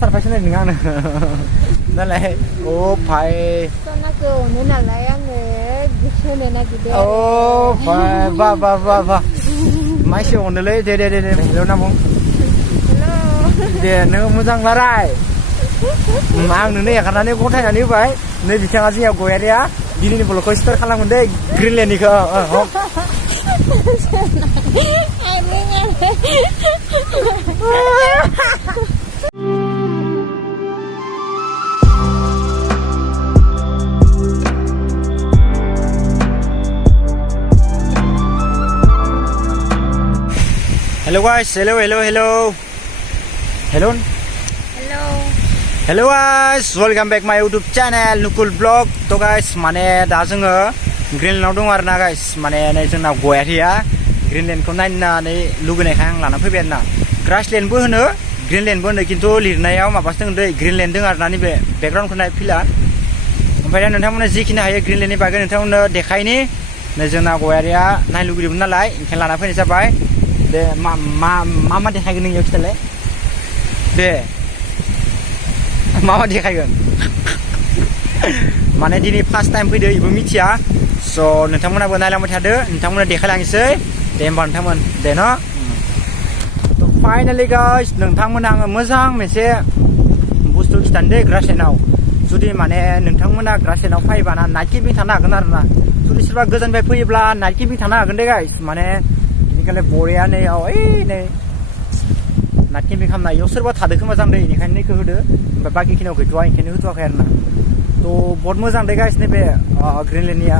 사라파시네 능하는 날래 오 파이 떠나고 오늘 날라양에 미션에 나기도 오 파이 바바바바 마이시 오늘래 데데데데 헬로나봉 헬로 너 모장 라라이 आं नोंनो एगारनानै गथायनानै होबाय नै बिथाङा जोंनिया गयारिया दिनैनि ब्लगखौ स्टार्ट खालामगोन दे ग्रिनलेन्डनिखौ Hello guys, hello Hello guys, welcome back my YouTube channel Nukul Vlog. तो guys माने दा जोङो ग्रीनलेन्डआव दं आरोना guys माने नै जोंना गयारिया ग्रीनलेन्डखौ नायनानै लुगैनायखाय आं लाना फैबाय आरोना ग्रासलेन्डबो होनो ग्रीनलेन्डबो होनो खिन्थु लिरनायाव माबासो दं दै ग्रीनलेन्ड दं आरोना नैबे बेकग्राउन्डखौ नाय फिला ओमफ्राय दा नोंथांमोना जिखिनि हायो ग्रीनलेन्डनि बागै नोंथांमोननो देखायनि नै जोंना गयारिया नायनो लुगैदोंमोन नालाय ओंखायनो लाना फैनाय जाबाय दे मा देखायगोन नोंनियाव खिथालाय दे मामा देखायगोन माने दिनै फार्स्ट टाइम फैदो इबो मिथिया स' नोंथांमोनाबो नायलांबाय थादो नोंथांमोना देखायलांनोसै दे होमबा नोंथांमोन दे न' थ' फाइनालि गाइस नोंथांमोना आङो मोजां मोनसे बुस्थु खिथानो दे ग्रासलेन्डआव जुदि माने नोंथांमोना ग्रासलेन्डआव फैबाना नाइट केम्पिं थानो हागोन आरोना जुदि सोरबा गोजाननिफ्राय फैयोब्ला नाइट केम्पिं थानो हागोन दे गाइस माने बेनिखायनो बरिया नै नै नाइट केम्पिं खालामनाय इयाव सोरबा थादो खोमा जां दे बेनिखायनो नैखौ होदो ओमफ्राय बाखि खिनियाव गैथ'वा ओंखायनो होथ'वाखै आरोना थ' बहुत मोजां दे गाइस नैबे ग्रीनलेन्डनिया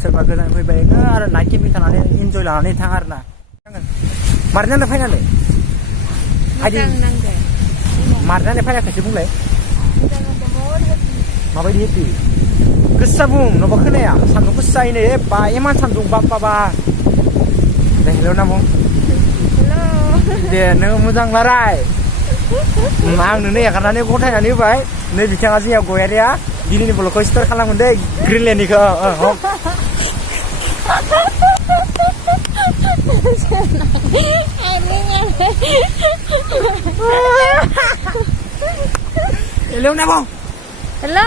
सोरबा गोजान फैबाय आरो नाइट केम्पिं थानानै इन्जय लानानै थाङा आरोना मारनानै फैनानै मारनानै फैनायखायसो बुंलाय माबायदि हेपि गोसा बुं नङाबा खोनाया सान्दुं गोसायैनो बा इमान सान्दुं बाबा दे हेल' होनना बुं दे नों मोजां लाराय आं नोंनो एगारनानै गथायनानै होबाय नै बिथाङा जोंनिया गयारिया दिनैनि ब्लगखौ स्टार्ट खालामगोन दे ग्रीनलेन्डनिखौ हेल' होनना बुं हेल'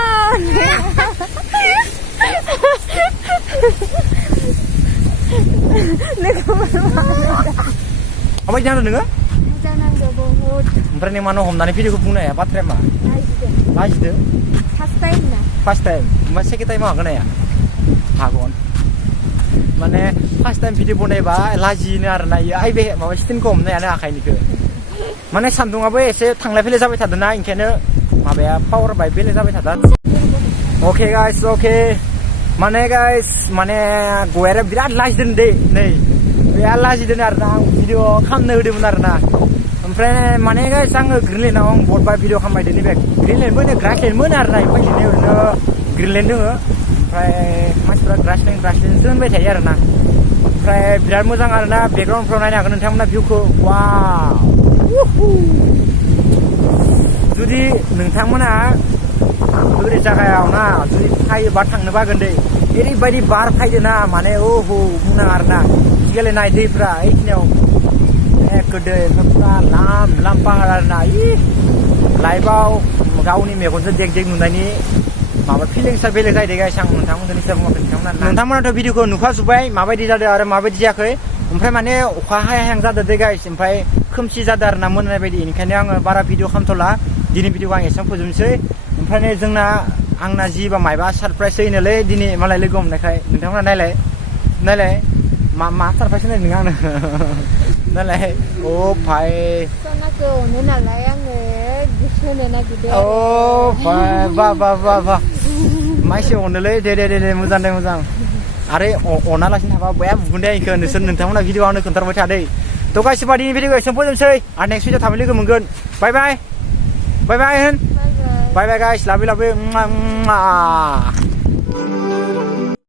माबायदि नांदों नोङो मोजां नांदों बहुद ओमफ्राय नों मानो हमनानै भिडिअखौ बुंनो हाया बाथ्राया मा लाजिदो फार्स्ट टाइम ओमफ्राय सेकेन्ड टाइमाव हागोन हाया हागोन माने फार्स्ट टाइम भिडिअ बनायबा लाजिनो आरोना इयो आइ बे माबा स्टेन्डखौ हमनो हायानो आखाइनिखौ माने सान्दुङाबो एसे थांलाय फैलाय जाबाय थादोंना ओंखायनो माबाया पावार बाय बेलेग जाबाय थादों अके गाइस अके माने गाइस माने गयारिया बिराद लाजिदों दे नै बिराद लाजिदों आरोना आं भिडिअ खालामनो होदोंमोन आरोना ओमफ्राय माने गाइस आङो ग्रीनलेन्डआव आं बहुतबार भिडिअ खालामबाय नैबे ग्रीनलेन्डबो होनो ग्रासलेन्डबो होनो आरोना ओमफ्राय लिरनाय ओरैनो ग्रीनलेन्ड दङ ओमफ्राय मानसिफ्रा ग्रासलेन्डसो होनबाय थायो आरोना ओमफ्राय बिराद मोजां आरोना बेकग्राउन्डफ्राव नायनो हागोन नोंथांमोना भिउखौ वाव जुदि नोंथांमोना ओरै जायगायाव ना जुदि फायोबा थांनो बागोन दै ओरैबायदि बार फायदो ना माने बुंनाङा आरोना गेलेनाय दैफ्रा ओइखिनियाव एखे दै फुरा लाम पाहार आरोना लाइफआव गावनि मेगनजों देग देग नुनायनि माबा फिलिंसा बेलेग जायो दे गाइस आं नोंथांमोननि सायाव बुङाखै नोंथांमोनाथ' भिडिअखौ नुखाजोब्बाय माबायदि जादों आरो माबायदि जायाखै ओमफ्राय माने अखा हायाहां जादों दे गाइस ओमफ्राय खोमसि जादों आरोना मोनानाय बायदि बेनिखायनो आङो बारा भिडिअ खालामथ'ला दिनै भिडिअखौ आं एसेबां फोजोबनोसै ओमफ्राय नै जोंना आंना जिबा मायबा सारप्राइज होयोनोलै दिनै मालाय लोगो हमनायखाय नोंथांमोना नायलाय मा सारप्राइज होनाय नोङो आंनो नालाय अ भाइ 떠나고 오늘 날라양에 미션에 나기도 बा माइसि अनोलै दे मोजां दे मोजां आरो अनालासिनो थाबा बया बुगोन दे इखौ नोंथांमोना भिडिअ आंनो खोन्थाबाय थादो थ' गासिबो दिनै भिडिअखौ एसेबां फोजोबनोसै आरो नेक्स्ट भिडिअ थाबै लोगो मोनगोन बाय बाय होन बाय बाय गाइस लाबो